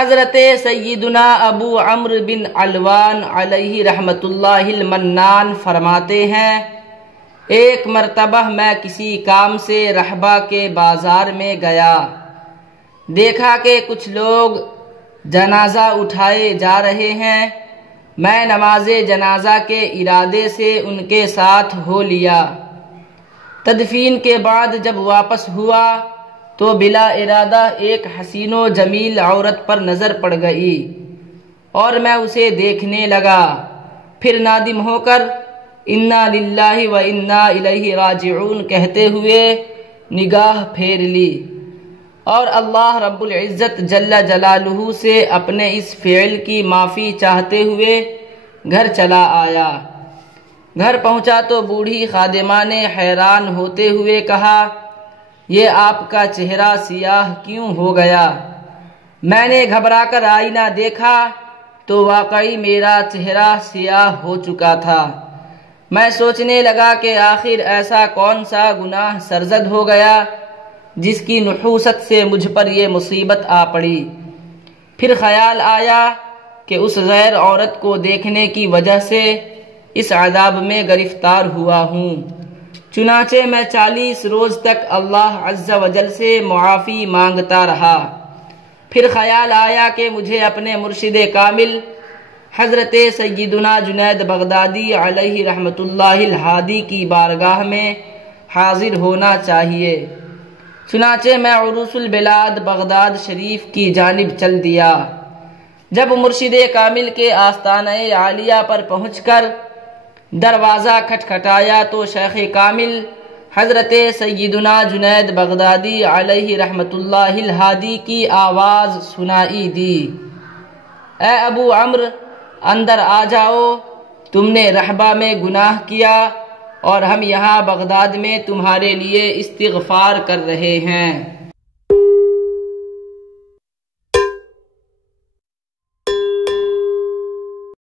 حضرت سیدنا ابو عمرو بن علوان علیہ رحمۃ اللہ المنان فرماتے ہیں، ایک مرتبہ میں کسی کام سے رحبہ کے بازار میں گیا، دیکھا کہ کچھ لوگ جنازہ اٹھائے جا رہے ہیں۔ میں نماز جنازہ کے ارادے سے ان کے ساتھ ہو لیا۔ تدفین کے بعد جب واپس ہوا تو بلا ارادہ ایک حسین و جمیل عورت پر نظر پڑ گئی اور میں اسے دیکھنے لگا۔ پھر نادم ہو کر انا للہ و انا الیہ راجعون کہتے ہوئے نگاہ پھیر لی اور اللہ رب العزت جل جلالہ سے اپنے اس فعل کی معافی چاہتے ہوئے گھر چلا آیا۔ گھر پہنچا تو بوڑھی خادمہ نے حیران ہوتے ہوئے کہا، یہ آپ کا چہرہ سیاہ کیوں ہو گیا؟ میں نے گھبرا کر آئینہ دیکھا تو واقعی میرا چہرہ سیاہ ہو چکا تھا۔ میں سوچنے لگا کہ آخر ایسا کون سا گناہ سرزد ہو گیا جس کی نحوست سے مجھ پر یہ مصیبت آ پڑی۔ پھر خیال آیا کہ اس غیر عورت کو دیکھنے کی وجہ سے اس عذاب میں گرفتار ہوا ہوں۔ چنانچہ میں 40 روز تک اللہ عز و جل سے معافی مانگتا رہا۔ پھر خیال آیا کہ مجھے اپنے مرشد کامل حضرت سیدنا جنید بغدادی علیہ رحمۃ اللہ الہادی کی بارگاہ میں حاضر ہونا چاہیے۔ چنانچہ میں عروس البلاد بغداد شریف کی جانب چل دیا۔ جب مرشد کامل کے آستانہ عالیہ پر پہنچ کر دروازہ کھٹکھٹایا تو شیخ کامل حضرت سیدنا جنید بغدادی علیہ رحمۃ اللہ الہادی کی آواز سنائی دی، اے ابو عمرو اندر آ جاؤ، تم نے رحبہ میں گناہ کیا اور ہم یہاں بغداد میں تمہارے لیے استغفار کر رہے ہیں۔